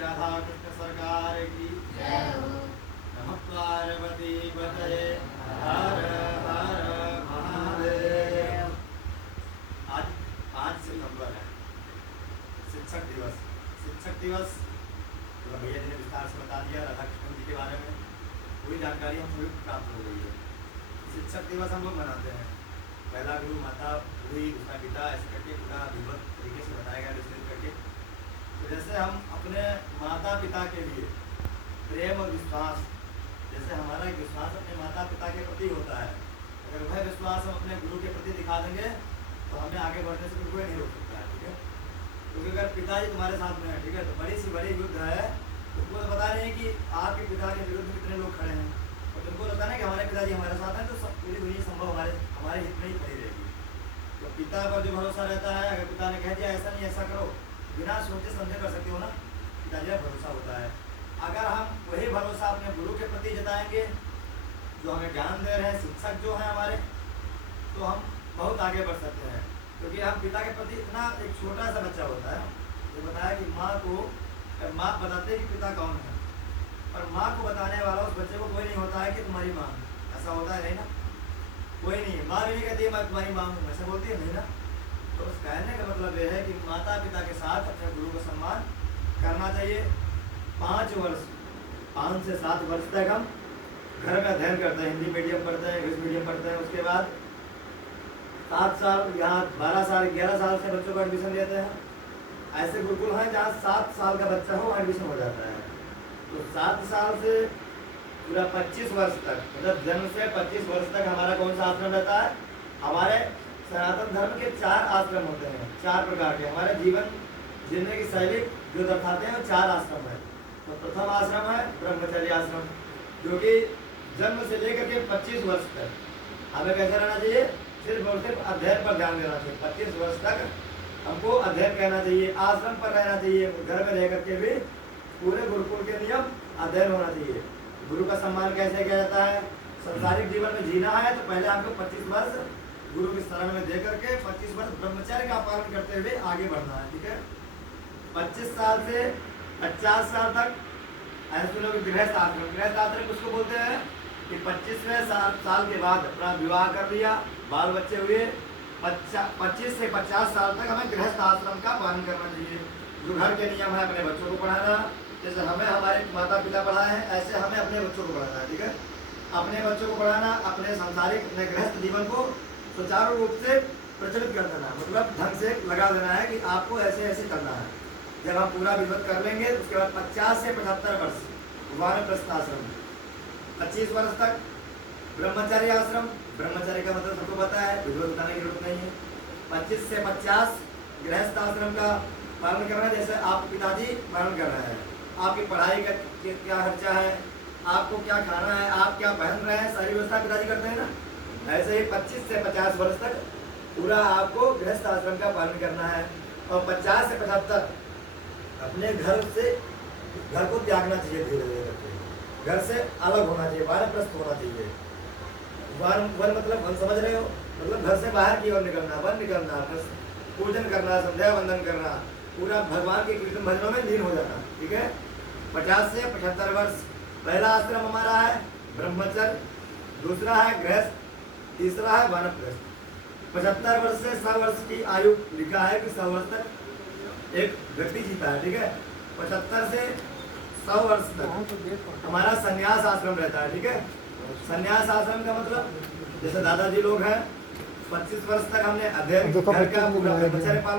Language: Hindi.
राधा कृष्ण सरकार की जय हो। नमः पार्वती पतये हर हर महादेव। आज 5 सितंबर है, शिक्षक दिवस। शिक्षक दिवस तो भैया जी ने विस्तार से बता दिया राधा कृष्ण जी के बारे में, पूरी जानकारी हम सभी प्राप्त हो गई है। शिक्षक दिवस हम लोग मनाते हैं, पहला गुरु माता हुई, दूसरा पिता, ऐसे करके पूरा विधिवत तरीके से बताया गया विस्तृत करके। तो जैसे हम अपने माता पिता के लिए प्रेम और विश्वास, जैसे हमारा एक विश्वास अपने माता पिता के प्रति होता है, अगर वह विश्वास हम अपने गुरु के प्रति दिखा देंगे तो हमें आगे बढ़ने से कोई नहीं रोक सकता है। ठीक है, क्योंकि अगर पिताजी तुम्हारे साथ में है, ठीक है, तो बड़ी सी बड़ी युद्ध है, तो तुमको तो पता नहीं कि आपके पिता के विरुद्ध कितने लोग खड़े हैं, और तुमको लगता है कि हमारे पिताजी हमारे साथ हैं, तो सब पूरी दुनिया संभव हमारे हित में ही खड़ी रहेगी। तो पिता पर जो भरोसा रहता है, अगर पिता ने कह दिया ऐसा नहीं ऐसा करो, बिना सोचे समझे कर सकते हो ना, पिताजी का भरोसा होता है। अगर हम वही भरोसा अपने गुरु के प्रति जताएंगे, जो हमें ज्ञान दे रहे हैं, शिक्षक जो हैं हमारे, तो हम बहुत आगे बढ़ सकते हैं। क्योंकि हम पिता के प्रति इतना, एक छोटा सा बच्चा होता है, ये बताया कि माँ बताते हैं कि पिता कौन है, पर माँ को बताने वाला उस बच्चे को कोई नहीं होता है कि तुम्हारी माँ, ऐसा होता है नहीं ना, कोई नहीं है। माँ भी नहीं कहती है मैं तुम्हारी माँ हूँ, ऐसा बोलती है नहीं ना। तो उस कहने का मतलब यह है कि माता पिता के साथ अपने गुरु का सम्मान करना चाहिए। 5 वर्ष, 5 से 7 वर्ष तक हम घर में अध्ययन करते हैं, हिंदी मीडियम पढ़ते हैं, इंग्लिश मीडियम पढ़ते हैं। उसके बाद 7 साल, यहाँ 12 साल 11 साल से बच्चों को एडमिशन लेते हैं। ऐसे गुरुकुल हैं जहाँ 7 साल का बच्चा हो एडमिशन हो जाता है। तो 7 साल से पूरा 25 वर्ष तक, मतलब जन्म से 25 वर्ष तक हमारा कौन सा आश्रम रहता है? हमारे सनातन धर्म के 4 आश्रम होते हैं, 4 प्रकार के। हमारे जीवन जीने की शैली जो दर्शाते हैं वो 4 आश्रम है। तो प्रथम आश्रम है ब्रह्मचर्य आश्रम, जो कि जन्म से लेकर के 25 वर्ष तक हमें कैसे रहना चाहिए? सिर्फ और सिर्फ अध्ययन पर ध्यान देना चाहिए। 25 वर्ष तक हमको अध्ययन करना चाहिए, आश्रम पर रहना चाहिए, घर में रह करके भी पूरे गुरुकुल के नियम अध्ययन होना चाहिए। गुरु का सम्मान कैसे किया जाता है? संसारिक जीवन में जीना है तो पहले आपको 25 वर्ष गुरु की शरण में दे करके 25 वर्ष ब्रह्मचर्य का पालन करते हुए आगे बढ़ना है। ठीक है, 25 साल से 50 साल तक ऐसे लोग गृहस्थ आश्रम, गृहस्थ आश्रम उसको बोलते हैं कि 25वें साल के बाद अपना विवाह कर लिया, बाल बच्चे हुए, 25 से 50 साल तक हमें गृहस्थ आश्रम का पालन करना चाहिए। जो घर के नियम है, अपने बच्चों को पढ़ाना, जैसे हमें हमारे माता पिता पढ़ाए हैं, ऐसे हमें अपने बच्चों को पढ़ाना है। ठीक है, अपने बच्चों को पढ़ाना, अपने सांसारिक अपने गृहस्थ जीवन को सुचारू रूप से प्रचलित कर देना, मतलब ढंग से लगा देना है कि आपको ऐसे ऐसे करना है। जब हम पूरा विधिवत कर लेंगे तो उसके बाद 50 से 75 वर्ष वानप्रस्थ आश्रम, 25 वर्ष तक ब्रह्मचर्य आश्रम। ब्रह्मचर्य का मतलब सबको पता है, विधिवत बताने की जरूरत नहीं है। 25 से 50 गृहस्थ आश्रम का पालन करना, जैसे आप पिताजी पालन कर रहे हैं। आपकी पढ़ाई का क्या खर्चा है, आपको क्या खाना है, आप क्या पहन रहे हैं, सारी व्यवस्था पिताजी करते हैं ना। ऐसे ही 25 से 50 वर्ष तक पूरा आपको गृहस्थ आश्रम का पालन करना है। और 50 से 75 अपने घर को त्यागना चाहिए, धीरे धीरे करके घर से अलग होना चाहिए, वानप्रस्थ होना चाहिए। वन मतलब वन समझ रहे हो, मतलब घर से बाहर की ओर निकलना, वन निकलना, पूजन करना, संध्या वंदन करना, पूरा भगवान के कीर्तन भजनों में लीन हो जाना। ठीक है, 50 से 75 वर्ष पहला आश्रम हमारा है ब्रह्मचर्य, दूसरा है गृहस्थ, तीसरा है वानप्रस्थ। 75 वर्ष से 100 वर्ष की आयु लिखा है कि 100 वर्ष तक एक व्यक्ति जीता है। ठीक है, 75 से 100 वर्ष तक हमारा संन्यास आश्रम रहता है। ठीक है, संन्यास आश्रम का मतलब जैसे दादाजी लोग हैं, 25 वर्ष तक हमने अध्ययन घर का पूरा ब्रह्मचर्य पालन